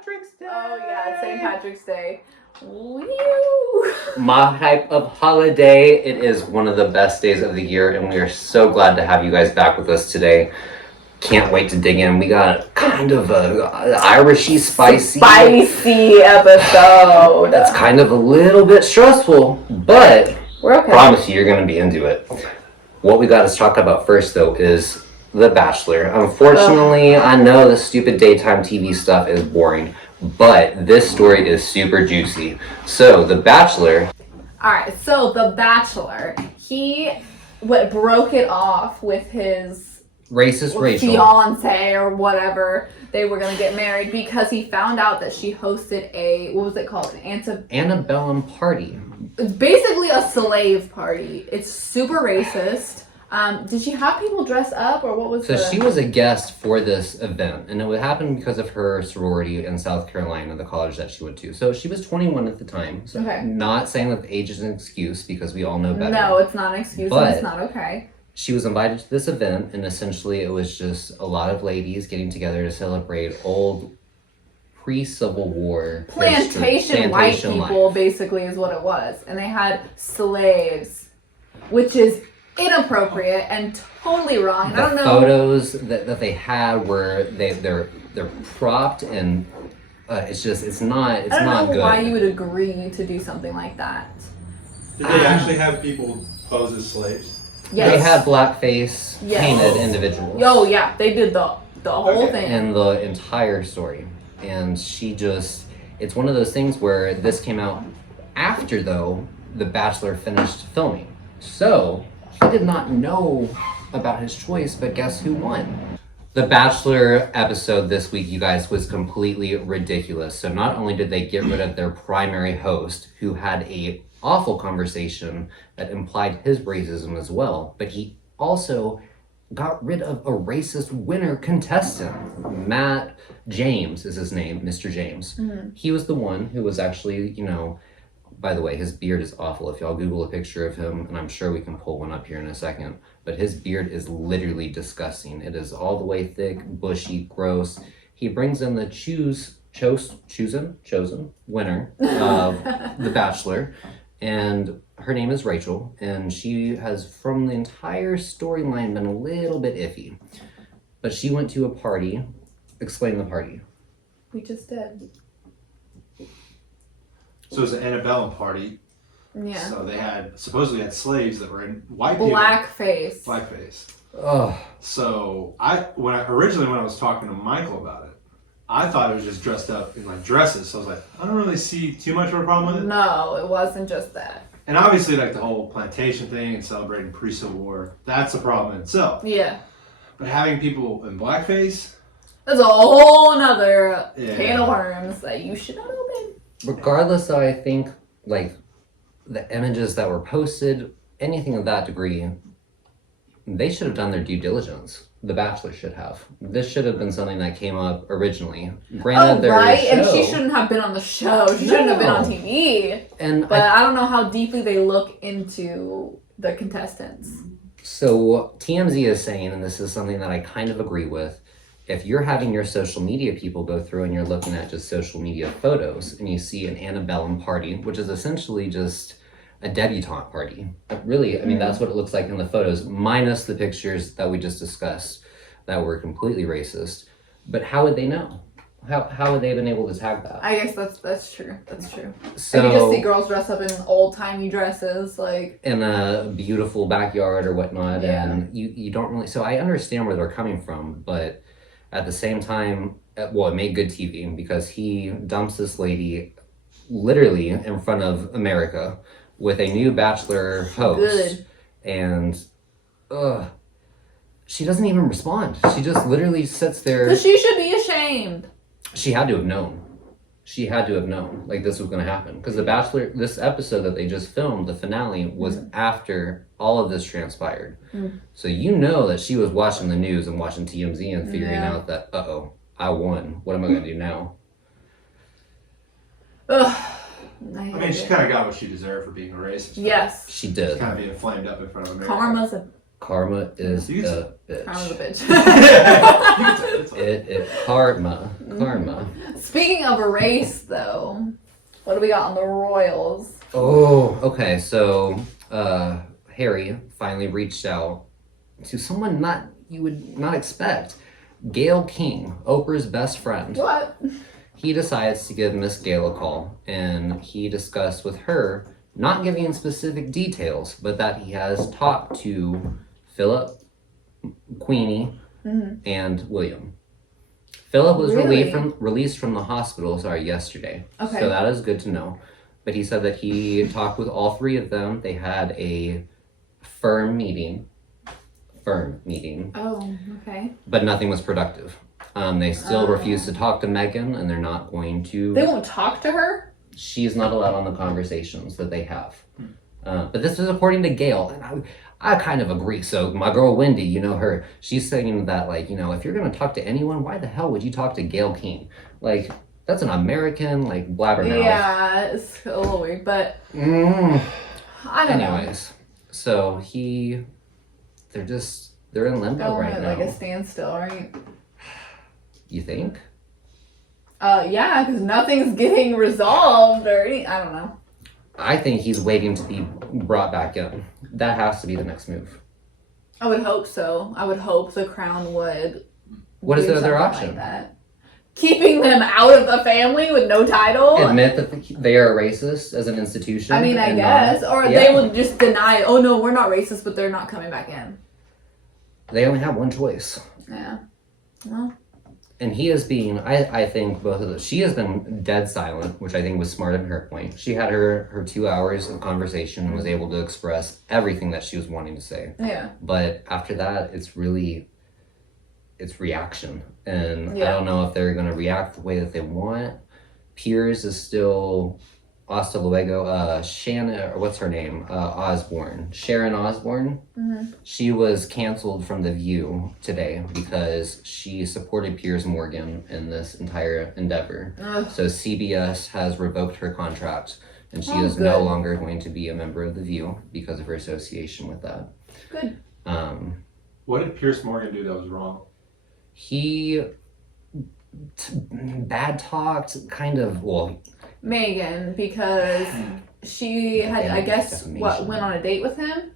Patrick's Day. Oh yeah, St. Patrick's Day. Woo! My type of holiday. It is one of the best days of the year, and we are so glad to have you guys back with us today. Can't wait to dig in. We got kind of a Irishy, spicy episode. That's kind of a little bit stressful, but we're okay. Promise you, you're going to be into it. What we got to talk about first, though, is The Bachelor. Unfortunately, I know the stupid daytime TV stuff is boring, but this story is super juicy. So, The Bachelor. Alright, so The Bachelor, he broke it off with his racist Rachel. Fiance or whatever. They were going to get married because he found out that she hosted a, what was it called? An antebellum party. It's basically a slave party. It's super racist. Did she have people dress up or what was she was a guest for this event, and it would happen because of her sorority in South Carolina, the college that she went to. So she was 21 at the time. So okay. Not saying that age is an excuse because we all know better. No, it's not an excuse, and it's not okay. She was invited to this event, and essentially it was just a lot of ladies getting together to celebrate old pre-Civil War plantation white people life. Basically is what it was. And they had slaves, which is inappropriate and totally wrong. I don't know. Photos that they had were they're propped and it's not good. I don't know why you would agree to do something like that. Did they actually have people pose as slaves? Yes. They had blackface painted individuals. Oh yeah, they did the whole thing. And the entire story. And it's one of those things where this came out after, though, The Bachelor finished filming. So, he did not know about his choice, but guess who won? The Bachelor episode this week, you guys, was completely ridiculous. So not only did they get rid of their primary host, who had a awful conversation that implied his racism as well, but he also got rid of a racist winner contestant. Matt James is his name, Mr. James. Mm-hmm. He was the one who was actually, by the way, his beard is awful. If y'all Google a picture of him, and I'm sure we can pull one up here in a second, but his beard is literally disgusting. It is all the way thick, bushy, gross. He brings in the chosen winner of The Bachelor, and her name is Rachel, and she has, from the entire storyline, been a little bit iffy. But she went to a party. Explain the party. We just did. So it was an antebellum party. Yeah. So they supposedly had slaves that were in white blackface. Blackface. Oh. So when I was talking to Michael about it, I thought it was just dressed up in like dresses. So I was like, I don't really see too much of a problem with it. No, it wasn't just that. And obviously, like the whole plantation thing and celebrating pre-Civil War, that's a problem in itself. Yeah. But having people in blackface, that's a whole nother can of worms that you should not open. Regardless, though, I think like the images that were posted, anything of that degree, they should have done their due diligence. The Bachelor should have. This should have been something that came up originally. Granted, right, and she shouldn't have been on the show. She shouldn't have been on TV. But I don't know how deeply they look into the contestants. So TMZ is saying, and this is something that I kind of agree with, if you're having your social media people go through and you're looking at just social media photos and you see an antebellum party, which is essentially just a debutante party. Really, I mean, that's what it looks like in the photos, minus the pictures that we just discussed that were completely racist. But how would they know? How would they have been able to tag that? I guess that's true. That's true. So, and you just see girls dressed up in old-timey dresses, like in a beautiful backyard or whatnot, and you don't really... So I understand where they're coming from, but at the same time, it made good TV because he dumps this lady literally in front of America with a new Bachelor host. Good. And she doesn't even respond. She just literally sits there. Because she should be ashamed. She had to have known. Like this was going to happen. Because The Bachelor, this episode that they just filmed, the finale, was after all of this transpired. So you know that she was watching the news and watching TMZ and figuring out that, I won. What am I going to do now? I mean, she kind of got what she deserved for being a racist. Yes. She did. She's kind of being flamed up in front of America. Karma's a Karma is You a bitch. Karma's a bitch. Karma. Speaking of a race, though, what do we got on the Royals? Oh, okay. So, Harry finally reached out to someone you would not expect. Gayle King, Oprah's best friend. What? He decides to give Miss Gayle a call, and he discussed with her, not giving specific details, but that he has talked to Philip, Queenie, and William. Philip was released from the hospital, yesterday. Okay. So that is good to know. But he said that he talked with all three of them. They had a firm meeting. Oh, okay. But nothing was productive. They still refuse to talk to Megan, and they're not going to. They won't talk to her? She's not allowed on the conversations that they have. But this is according to Gayle, and I kind of agree. So my girl Wendy, you know her, she's saying that, like, you know, if you're going to talk to anyone, why the hell would you talk to Gayle King? Like, that's an American, like, blabbermouth. Yeah, it's a little weird, but I don't know. Anyways, so they're in limbo right now. Like a standstill, right? You think? Yeah, because nothing's getting resolved or anything. I don't know. I think he's waiting to be brought back in. That has to be the next move. I would hope so. I would hope the Crown would. What is do the other something option? Like that. Keeping them out of the family with no title. Admit that they are racist as an institution. I mean, I guess. They would just deny, oh no, we're not racist, but they're not coming back in. They only have one choice. Yeah. Well. And he is being, I think both of those, she has been dead silent, which I think was smart on her point. She had her 2 hours of conversation and was able to express everything that she was wanting to say. Yeah. But after that, it's reaction. And Yeah. I don't know if they're going to react the way that they want. Piers is still hasta luego. Shannon, or what's her name? Osborne. Sharon Osborne. Mm-hmm. She was canceled from The View today because she supported Piers Morgan in this entire endeavor. Ugh. So CBS has revoked her contract, and she is no longer going to be a member of The View because of her association with that. Good. What did Piers Morgan do that was wrong? He bad talked, kind of, well... Megan, because she had, I guess, went on a date with him?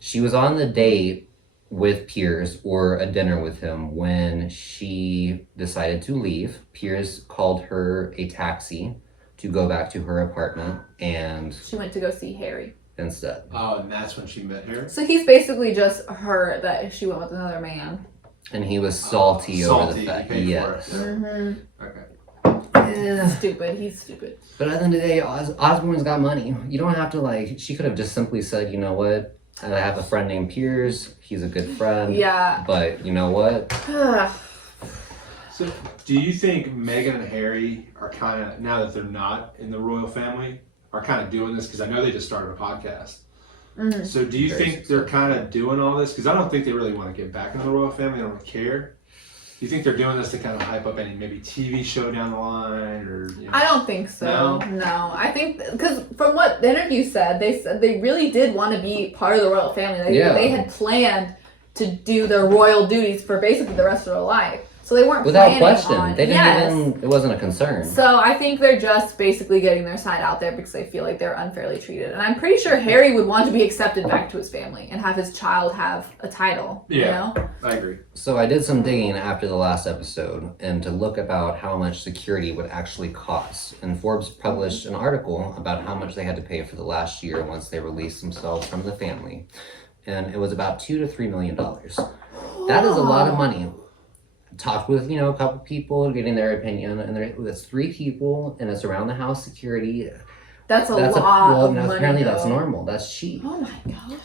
She was on the date with Piers, or a dinner with him, when she decided to leave. Piers called her a taxi to go back to her apartment, and... She went to go see Harry. Instead. Oh, and that's when she met Harry? So he's basically just hurt that she went with another man. And he was salty over the fact. Yes. Mm-hmm. Okay. Stupid. He's stupid. But at the end of the day, Osborne's got money. You don't have to, like, she could have just simply said, you know what, I have a friend named Piers. He's a good friend. Yeah. But you know what? So, do you think Meghan and Harry are kind of, now that they're not in the royal family, are kind of doing this? Because I know they just started a podcast. Mm-hmm. So do you think they're kind of doing all this? Because I don't think they really want to get back in the royal family. They don't care. Do you think they're doing this to kind of hype up any maybe TV show down the line, or? You know? I don't think so. No. I think because from what the interview said they really did want to be part of the royal family. They had planned to do their royal duties for basically the rest of their life. So they weren't without planning question. on, They didn't even. It wasn't a concern. So I think they're just basically getting their side out there because they feel like they're unfairly treated. And I'm pretty sure Harry would want to be accepted back to his family and have his child have a title. Yeah, you know? I agree. So I did some digging after the last episode and to look about how much security would actually cost. And Forbes published an article about how much they had to pay for the last year once they released themselves from the family. And it was about $2 to $3 million. That is a lot of money. Talked with, a couple people, getting their opinion, and that's 3 people, and it's around the house security. That's a lot of money. Apparently that's normal. That's cheap. Oh my god.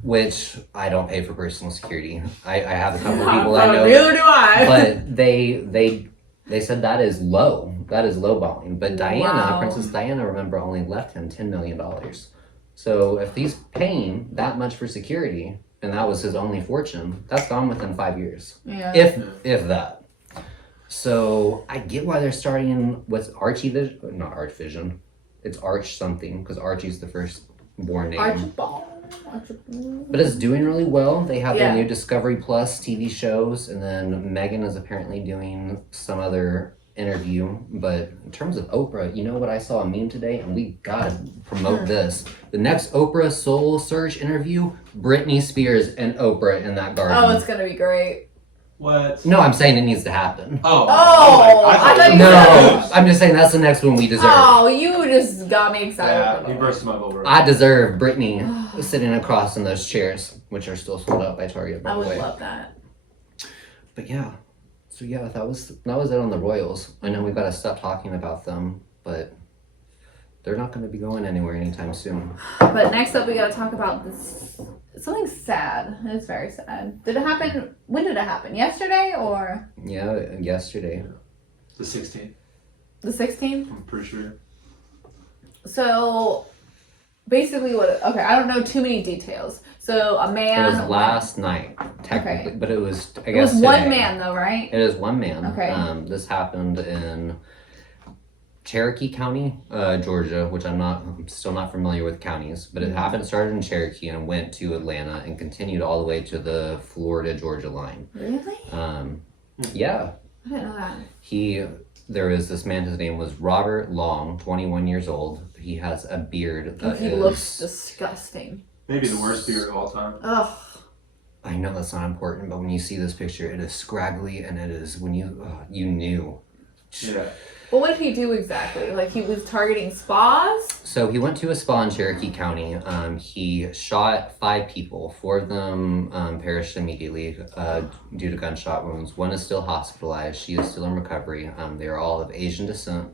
Which I don't pay for personal security. I have a couple of people I know. Neither do I. But they said that is low. That is lowballing. But Diana, Princess Diana, remember, only left him $10 million. So if he's paying that much for security, and that was his only fortune, that's gone within 5 years. Yeah. If that. So I get why they're starting with Archvision. Not Archvision. It's Arch something, because Archie's the first born name. Archibald. But it's doing really well. They have their new Discovery Plus TV shows, and then Megan is apparently doing some other interview. But in terms of Oprah, you know what? I saw a meme today, and we gotta promote this. The next Oprah Soul Search interview, Britney Spears and Oprah in that garden. Oh, it's gonna be great. What? No, I'm saying it needs to happen. Oh, I thought you No, I'm just saying that's the next one we deserve. Oh, you just got me excited. Yeah, you burst my bubble. I deserve Britney sitting across in those chairs, which are still sold out by Target, by I the would way. love that. But yeah, so yeah, that was it on the Royals. I know we've got to stop talking about them, but they're not going to be going anywhere anytime soon. But next up, we got to talk about this. Something sad. It's very sad. Did it happen? When did it happen? Yesterday or? Yeah, yesterday. The 16th. The 16th? I'm pretty sure. So, basically okay, I don't know too many details. So, a man... It was last night, technically, but it was, I guess, It was one today. man, though, right? It is one man. Okay. This happened in Cherokee County, Georgia, which I'm still not familiar with counties, but it started in Cherokee and went to Atlanta and continued all the way to the Florida-Georgia line. Really? Yeah. I didn't know that. There was this man, his name was Robert Long, 21 years old. He has a beard that He looks disgusting. Maybe the worst beard of all time. Ugh. I know that's not important, but when you see this picture, it is scraggly, and it is when you knew. Yeah. But what did he do exactly? Like, he was targeting spas? So he went to a spa in Cherokee County. He shot 5 people. 4 of them perished immediately due to gunshot wounds. One is still hospitalized. She is still in recovery. They are all of Asian descent.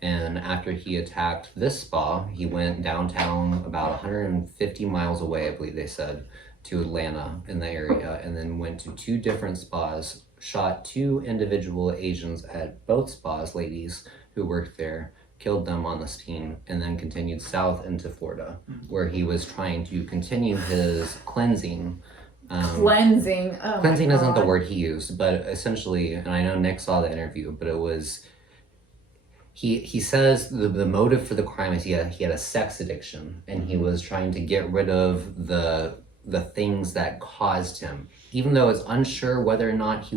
And after he attacked this spa, he went downtown about 150 miles away, I believe they said, to Atlanta in the area, and then went to 2 different spas, shot 2 individual Asians at both spas, ladies who worked there, killed them on the scene, and then continued south into Florida, where he was trying to continue his cleansing. Cleansing. Oh, cleansing isn't the word he used, but essentially, and I know Nick saw the interview, but it was, he says the motive for the crime is he had a sex addiction, and he was trying to get rid of the things that caused him, even though it's unsure whether or not he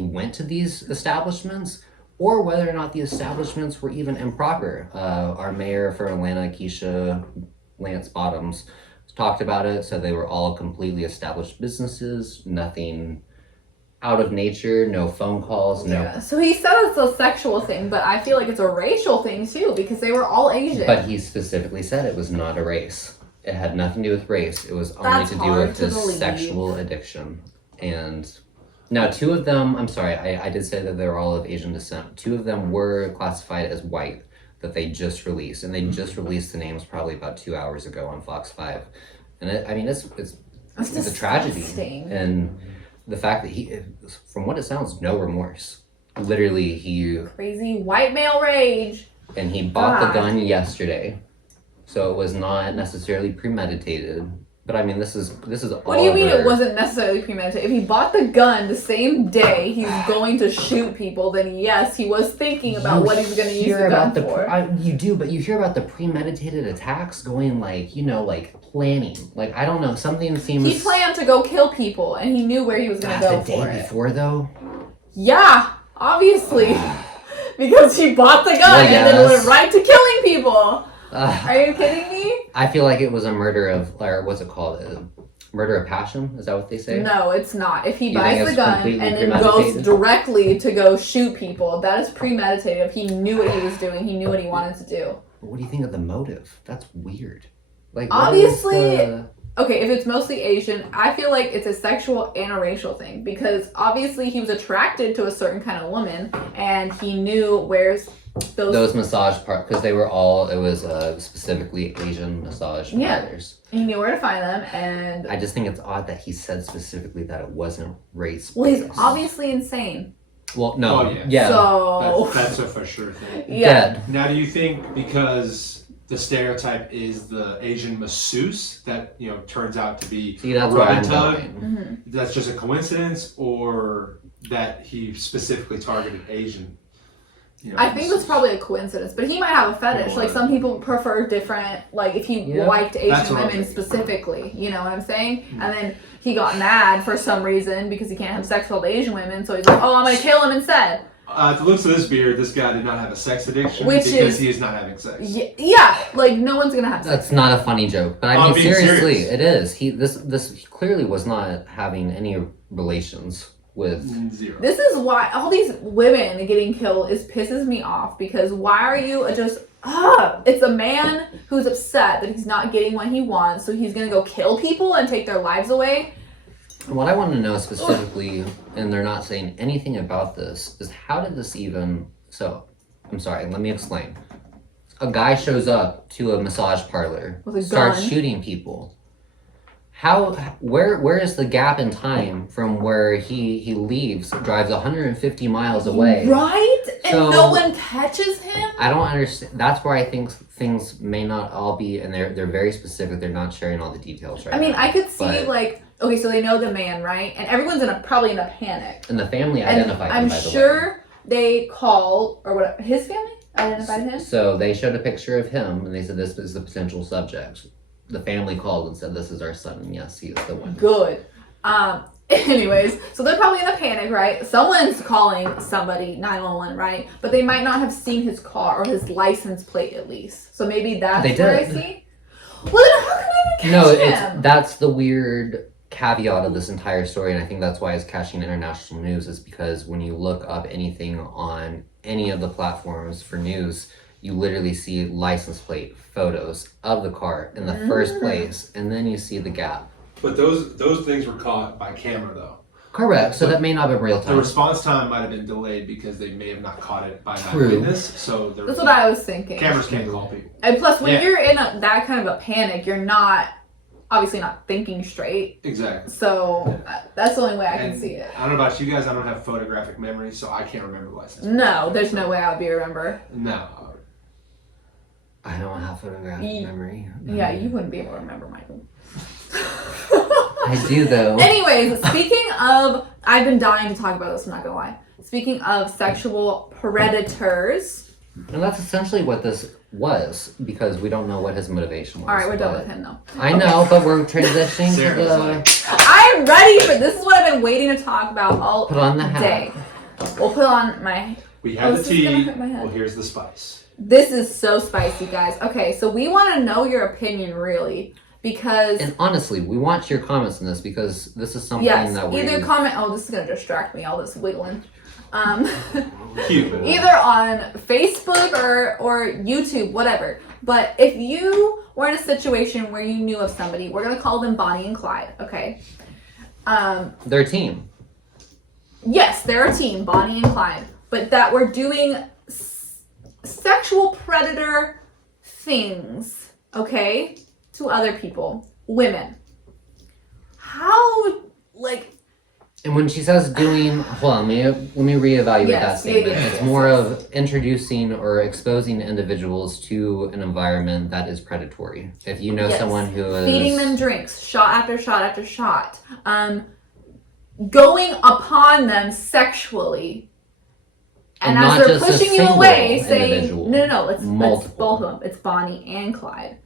went to these establishments or whether or not the establishments were even improper. Our mayor for Atlanta, Keisha Lance Bottoms, talked about it, said they were all completely established businesses, nothing out of nature, no phone calls, no. Yeah. So he said it's a sexual thing, but I feel like it's a racial thing too, because they were all Asian. But he specifically said it was not a race. It had nothing to do with race. It was only to do with his sexual addiction. And now 2 of them, I'm sorry, I did say that they were all of Asian descent. 2 of them were classified as white that they just released. And they just released the names probably about 2 hours ago on Fox 5. And it's a tragedy. And the fact that from what it sounds, no remorse. Literally, crazy white male rage. And he bought the gun yesterday. So it was not necessarily premeditated. But I mean, this is all. What do you mean it wasn't necessarily premeditated? If he bought the gun the same day he's going to shoot people, then yes, he was thinking about what he's going to use the gun for. You do, but you hear about the premeditated attacks going like planning. Like, I don't know, something seems... He planned to go kill people, and he knew where he was going to go for it. The day before, though? Yeah, obviously. Because he bought the gun and then went right to killing people. Are you kidding me? I feel like it was a murder of, or what's it called? Murder of passion? Is that what they say? No, it's not. If he buys the gun and then goes directly to go shoot people, that is premeditated. He knew what he was doing. He knew what he wanted to do. But what do you think of the motive? That's weird. Like, obviously, okay, if it's mostly Asian, I feel like it's a sexual and a racial thing, because obviously he was attracted to a certain kind of woman, and he knew where's those massage parts, because they were all, it was specifically Asian massage parlors. He knew where to find them, and I just think it's odd that he said specifically that it wasn't race. Well, he's obviously insane. Well, no, oh, yeah. So that's a for sure thing. Yeah. Now, do you think because the stereotype is the Asian masseuse that turns out to be a rug teller, that's just a coincidence, or that he specifically targeted Asian? You know, I think that's probably a coincidence, but he might have a fetish. Like some people prefer different, like if he liked Asian women specifically, you know what I'm saying? Mm-hmm. And then he got mad for some reason because he can't have sex with all the Asian women, so he's like, oh, I'm gonna kill him instead. The looks of this beard, this guy did not have a sex addiction because he is not having sex. Yeah, like no one's gonna have sex. That's not a funny joke, but I mean seriously, it is. This clearly was not having any relations with zero. This is why all these women getting killed pisses me off, because why are you just it's a man who's upset that he's not getting what he wants, so he's gonna go kill people and take their lives away. What I want to know specifically, and they're not saying anything about this, is how did this even... So, I'm sorry, let me explain. A guy shows up to a massage parlor, starts shooting people. Where is the gap in time from where he leaves, drives 150 miles away? Right? And no one catches him? I don't understand. That's where I think things may not all be, and they're very specific. They're not sharing all the details right now. I mean, I could see, okay, so they know the man, right? And everyone's probably in a panic. And the family identified him, by the way. I'm sure they called, or what, his family identified him? So they showed a picture of him, and they said this is the potential subject. The family called and said, this is our son, and yes, he is the one. Good. Anyways, so they're probably in a panic, right? Someone's calling somebody, 911, right? But they might not have seen his car or his license plate at least. So maybe that's where I see. Well, then how can I catch him? That's the weird caveat of this entire story, and I think that's why it's catching international news, is because when you look up anything on any of the platforms for news, you literally see license plate photos of the car in the first place, and then you see the gap. But those things were caught by camera, though. Correct. So that may not have been real time. The response time might have been delayed because they may have not caught it by eyewitness. So that's what I was thinking. Cameras can't call people. And plus, when you're in that kind of a panic, you're obviously not thinking straight. Exactly. So that's the only way I can see it. I don't know about you guys. I don't have photographic memory, so I can't remember the license. No, there's no way I'd be remember. No. I don't have photographic memory. No. Yeah, you wouldn't be able to remember, Michael. I do, though. Anyways, speaking of... I've been dying to talk about this, I'm not going to lie. Speaking of sexual predators... And that's essentially what this was, because we don't know what his motivation was. Alright, we're done with him, though. I know, but we're transitioning to the... I'm ready for... This is what I've been waiting to talk about all Put on the hat. day. We'll put on my... We have the tea. Well, here's the spice. This is so spicy, guys. Okay, so we want to know your opinion, really, because... And honestly, we want your comments on this, because this is something that we... either comment... Oh, this is going to distract me, all this wiggling. Cute. Either on Facebook or YouTube, whatever. But if you were in a situation where you knew of somebody, we're going to call them Bonnie and Clyde, okay? They're a team. Yes, they're a team, Bonnie and Clyde. But that we're doing... sexual predator things, okay, to other people, women. How, And when she says doing, hold on, let me reevaluate that statement. It's more of introducing or exposing individuals to an environment that is predatory. If you know someone who is... feeding them drinks, shot after shot after shot. Going upon them sexually. And as they're pushing you away, saying, no, it's both of them. It's Bonnie and Clyde.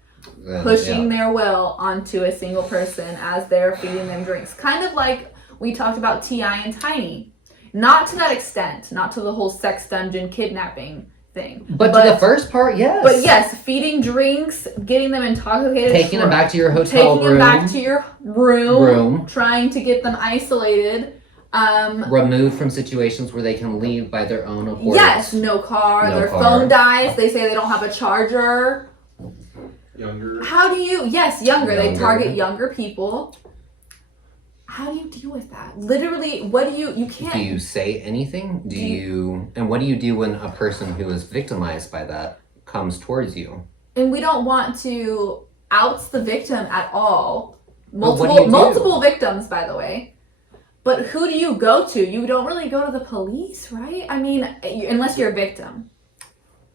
Pushing their will onto a single person as they're feeding them drinks. Kind of like we talked about T.I. and Tiny. Not to that extent. Not to the whole sex dungeon kidnapping thing. But to the first part, yes. But yes, feeding drinks, getting them intoxicated. Taking them back to your hotel room. Taking them back to your room. Trying to get them isolated. Removed from situations where they can leave by their own accord. Yes, no car, their phone dies, they say they don't have a charger. Younger. How do you, younger. They target younger people. How do you deal with that? Literally, what do you can't. Do you say anything? And what do you do when a person who is victimized by that comes towards you? And we don't want to out the victim at all. Multiple victims, by the way. But who do you go to? You don't really go to the police, right? I mean, unless you're a victim.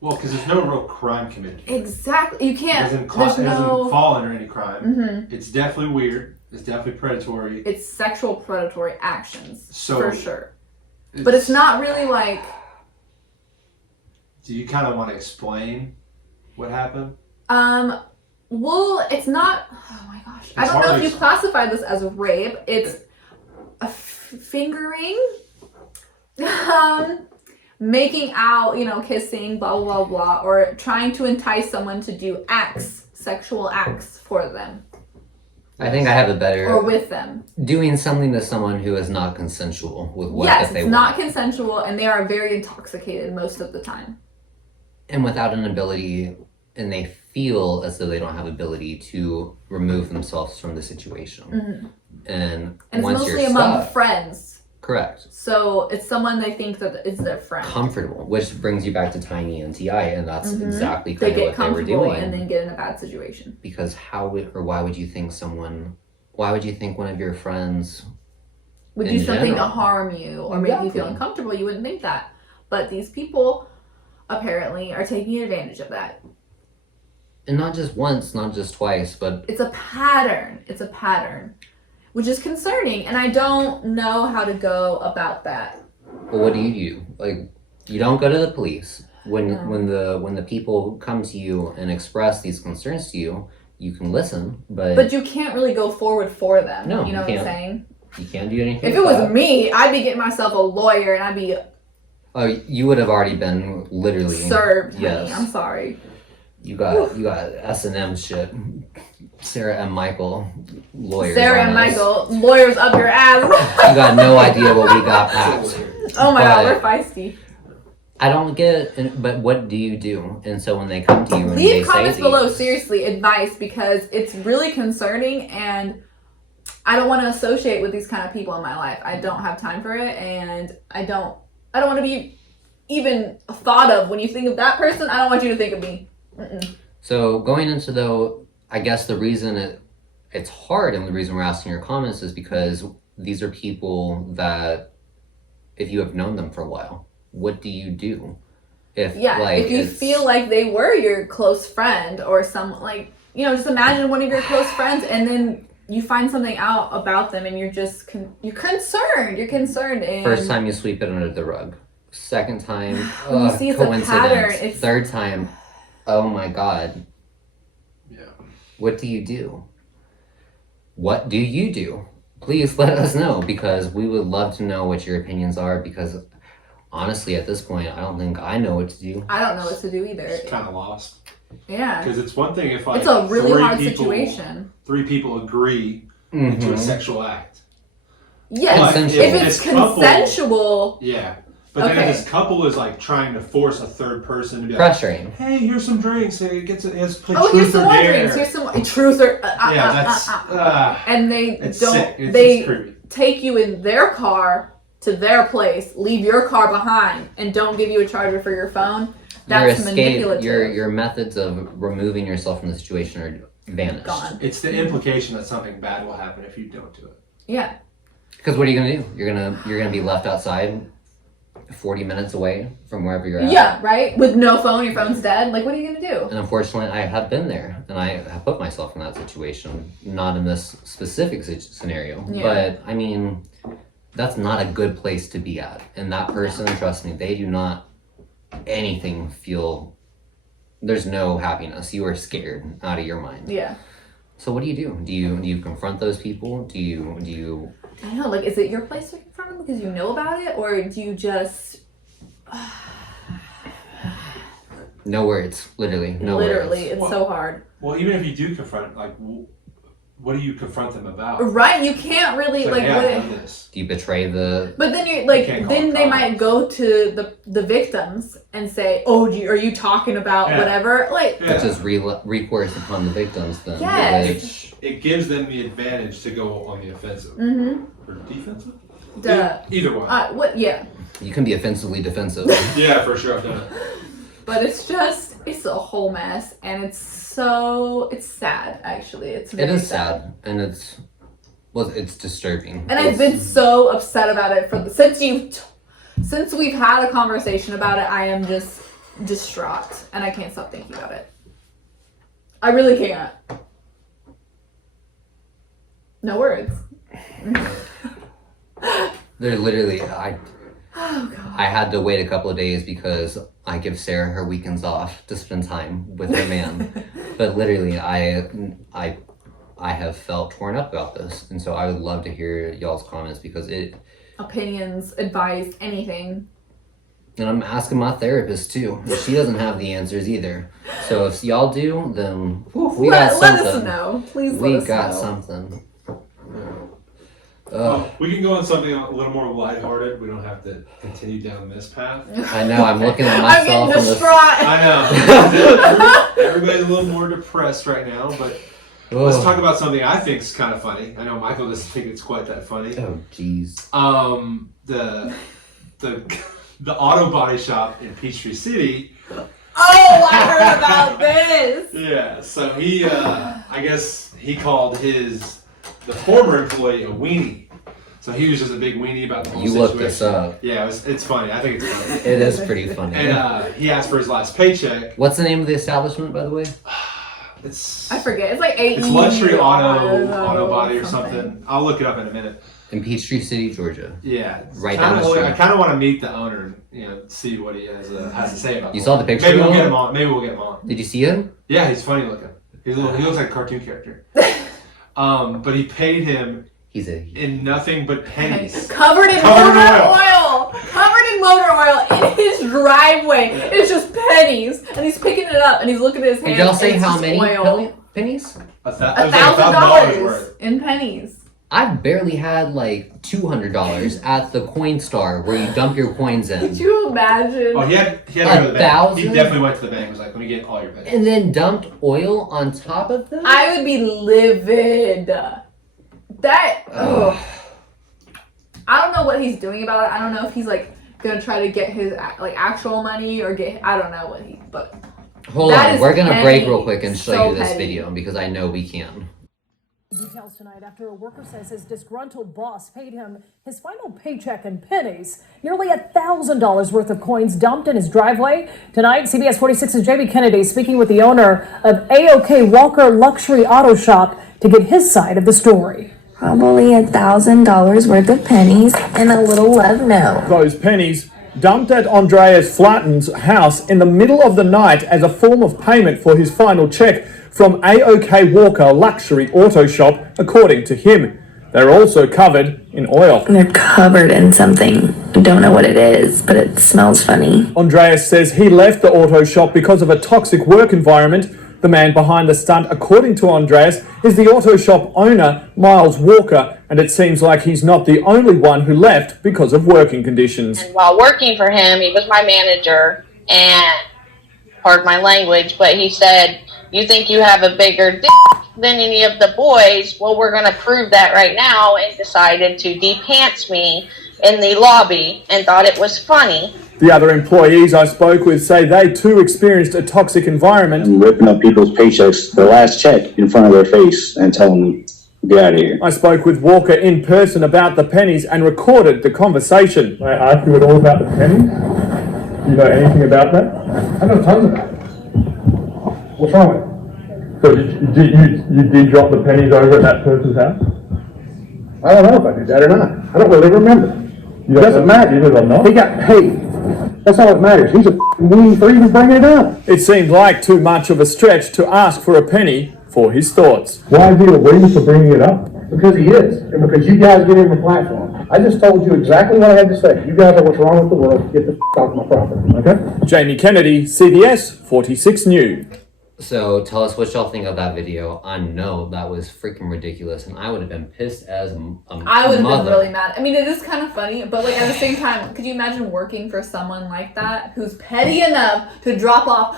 Well, because there's no real crime committed. Exactly. You can't. It doesn't fall under any crime. Mm-hmm. It's definitely weird. It's definitely predatory. It's sexual predatory actions, for sure. But it's not really like... Do you kind of want to explain what happened? Well, it's not. Oh my gosh, I don't know if you classify this as rape. It's a fingering, making out, kissing, blah blah blah, or trying to entice someone to do sexual acts for them. I think I have a better. Or with them. Doing something to someone who is not consensual with what yes, that they it's not want. consensual, and they are very intoxicated most of the time. And without an ability, and they feel as though they don't have ability to remove themselves from the situation. Mm-hmm. And it's once mostly you're among stuck, friends. correct. So it's someone they think that is their friend. Comfortable, which brings you back to Tiny and Ti, and that's exactly They kind of get what they were comfortable doing. and then get in a bad situation. Because why would you think one of your friends would in do something general to harm you or make you feel uncomfortable? You wouldn't think that. But these people apparently are taking advantage of that. And not just once, not just twice, but it's a pattern. It's a pattern, which is concerning, and I don't know how to go about that. well, what do you do? Like, you don't go to the police. When the people come to you and express these concerns to you, you can listen, but you can't really go forward for them. No, you know you what I'm can't. saying? You can't do anything. If it was me, I'd be getting myself a lawyer and I'd be oh, you would have already been literally served. Yes, honey. I'm sorry. You got S&M shit. Sarah and Michael, lawyers. Sarah and on us. Michael, lawyers up your ass. You got no idea what we got past. Oh my god, But we're feisty. I don't get, but what do you do? And so when they come to you and Leave they comments say below, these, seriously, advice, because it's really concerning and I don't want to associate with these kind of people in my life. I don't have time for it, and I don't want to be even thought of. When you think of that person, I don't want you to think of me. Mm-mm. So going into though, I guess the reason it's hard and the reason we're asking your comments is because these are people that if you have known them for a while, what do you do? If you feel like they were your close friend or just imagine one of your close friends and then you find something out about them and you're just you're concerned. You're concerned. And first time you sweep it under the rug. Second time, you see it's a pattern. Third time, oh my god. Yeah. What do you do? What do you do? Please let us know, because we would love to know what your opinions are, because honestly at this point I don't think I know what to do. I don't know what to do either. It's kind of lost. Yeah. Because it's one thing if it's a really hard situation. 3 people agree to a sexual act. Yes, if it's consensual. Yeah. But then if this couple is like trying to force a third person to be like, pressuring. Hey, here's some drinks. Hey, let's play here's truth some or more dare. drinks. Here's some truth or and they it's take you in their car to their place, leave your car behind, and don't give you a charger for your phone. That's manipulative. Your methods of removing yourself from the situation are vanished. Gone. It's the implication that something bad will happen if you don't do it. Yeah. Because what are you gonna do? You're gonna be left outside 40 minutes away from wherever you're at. Yeah, right? With no phone, your phone's dead. Like, what are you going to do? And unfortunately, I have been there, and I have put myself in that situation. Not in this specific scenario, but I mean, that's not a good place to be at. And that person, trust me, they do not feel. There's no happiness. You are scared out of your mind. Yeah. So what do? Do you confront those people? Do you? I don't know, like, is it your place to confront them because you know about it, or do you just... No words, literally, no words. Literally, it's so hard. Well, even if you do confront, like, what do you confront them about? Right, you can't really, like hey, I've done this. Do you betray the... But then you're, like, then they might go to the victims and say, oh, are you talking about whatever? Like... Which is recourse upon the victims then. Yes. It gives them the advantage to go on the offensive. Mm-hmm. Or defensive? Either one. Yeah. You can be offensively defensive. Yeah, for sure, I've done it. But it's a whole mess, and it's sad, actually. It is sad, and it's disturbing. And I've been so upset about it since we've had a conversation about it. I am just distraught, and I can't stop thinking about it. I really can't. No words. They're literally, Oh God. I had to wait a couple of days because I give Sarah her weekends off to spend time with her man. But literally, I have felt torn up about this, and so I would love to hear y'all's comments because opinions, advice, anything. And I'm asking my therapist too. She doesn't have the answers either. So if y'all do, then we got something. Let us know. Please let us know. We got something. We can go on something a little more lighthearted. We don't have to continue down this path. I know. I'm looking at myself. I'm getting distraught. I know. Everybody's a little more depressed right now, but let's talk about something I think is kind of funny. I know Michael doesn't think it's quite that funny. Oh, jeez. The auto body shop in Peachtree City. Oh, I heard about this. Yeah, so he, I guess he called the former employee a weenie. So he was just a big weenie about the whole situation. You looked this up. Yeah, it's funny. I think it's funny. It is pretty funny. And he asked for his last paycheck. What's the name of the establishment, by the way? I forget. It's like It's luxury auto body or something. I'll look it up in a minute. In Peachtree City, Georgia. Yeah, right down the street. I kind of want to meet the owner and see what he has to say about it. You saw the picture? Maybe we'll get him on. Did you see him? Yeah, he's funny looking. He looks like a cartoon character. But he paid him in nothing but pennies. Covered in motor oil. Covered in motor oil in his driveway. It's just pennies. And he's picking it up and he's looking at his hands. Did y'all say how many pennies? $1,000 worth in pennies. I barely had like $200 at the coin star where you dump your coins in. Could you imagine? Oh, he had to go to the bank. He definitely went to the bank. He was like, let me get all your pennies. And then dumped oil on top of them? I would be livid. I don't know what he's doing about it. I don't know if he's like gonna try to get his like actual money or I don't know what but hold on, we're gonna break real quick and show you this video because I know we can. Details tonight after a worker says his disgruntled boss paid him his final paycheck in pennies. Nearly $1,000 worth of coins dumped in his driveway. Tonight, CBS 46's Jamie Kennedy speaking with the owner of A.O.K. Walker Luxury Auto Shop to get his side of the story. Probably $1,000 worth of pennies and a little love note. Those pennies dumped at Andreas Flatten's house in the middle of the night as a form of payment for his final check from A.O.K. Walker Luxury Auto Shop, according to him. They're also covered in oil. They're covered in something. I don't know what it is, but it smells funny. Andreas says he left the auto shop because of a toxic work environment. The man behind the stunt, according to Andreas, is the auto shop owner, Miles Walker, and it seems like he's not the only one who left because of working conditions. And while working for him, he was my manager, and pardon my language, but he said, "You think you have a bigger dick than any of the boys? Well, we're going to prove that right now," and decided to de-pants me in the lobby and thought it was funny. The other employees I spoke with say they too experienced a toxic environment. And ripping up people's paychecks, their last check, in front of their face and telling them, get out of here. I spoke with Walker in person about the pennies and recorded the conversation. I asked you at all about the pennies? Do you know anything about that? I know tons about it. What's wrong with it? So you did drop the pennies over at that person's house? I don't know if I did that or not. I don't really remember. It doesn't matter. You did or not? He got paid. That's all that matters. He's a weenie for even bringing it up. It seemed like too much of a stretch to ask for a penny for his thoughts. Why is he a weenie for bringing it up? Because he is, and because you guys give him a platform. I just told you exactly what I had to say. You guys are what's wrong with the world. Get the off my property, okay? Jamie Kennedy, CBS 46 News. So tell us what y'all think of that video. I know that was freaking ridiculous, and I would have been pissed as a I would have mother. been really mad. I mean, it is kind of funny, but like at the same time, could you imagine working for someone like that who's petty enough to drop off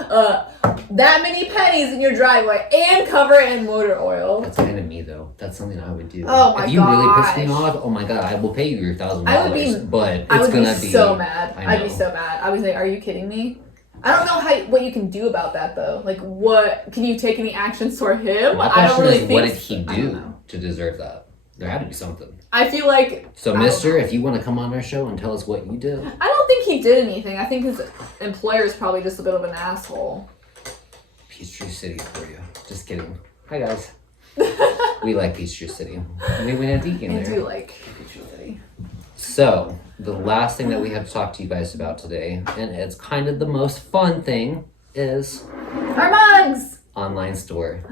that many pennies in your driveway and cover it in motor oil? That's kind of me though. That's something I would do. Oh my If you really piss me gosh. off, oh my god, I will pay you your $1,000. I would be, but it's I would gonna be so mad. I I'd be know. so mad. I would say, are you kidding me? I don't know what you can do about that though. Like, what can you take any actions toward him? My I question don't really is, think. what did he I don't do know. to deserve that? There had to be something. I feel like. So, mister, if you want to come on our show and tell us what you did. I don't think he did anything. I think his employer is probably just a bit of an asshole. Peachtree City for you. Just kidding. Hi, guys. We like Peachtree City. We went a deacon I there. do like Peachtree City. So, the last thing that we have to talk to you guys about today, and it's kind of the most fun thing, is our mugs. Online store.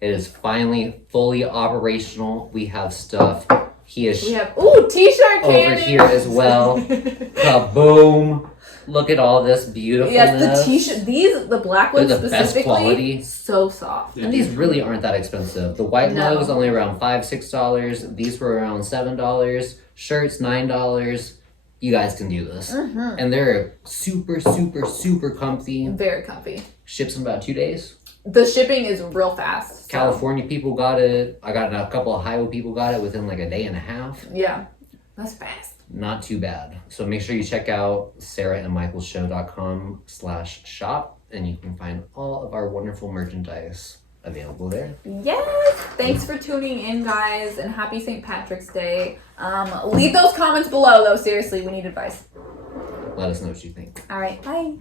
It is finally fully operational. We have stuff. We have t-shirt over cannon here as well. Kaboom! Look at all this beautifulness. Yes, the t-shirt. The black ones They're the best specifically, quality. so soft. And these really aren't that expensive. The white mugs only around $5-6. These were around $7. Shirts $9. You guys can do this. Mm-hmm. And they're super, super, super comfy. Very comfy. Ships in about 2 days. The shipping is real fast. So. California people got it. I got a couple of Ohio people got it within like a day and a half. Yeah, that's fast. Not too bad. So make sure you check out sarahandmichaelshow.com/shop and you can find all of our wonderful merchandise available there. Yes. Thanks for tuning in, guys, and happy St. Patrick's Day. Leave those comments below, though. Seriously, we need advice. Let us know what you think. All right. Bye.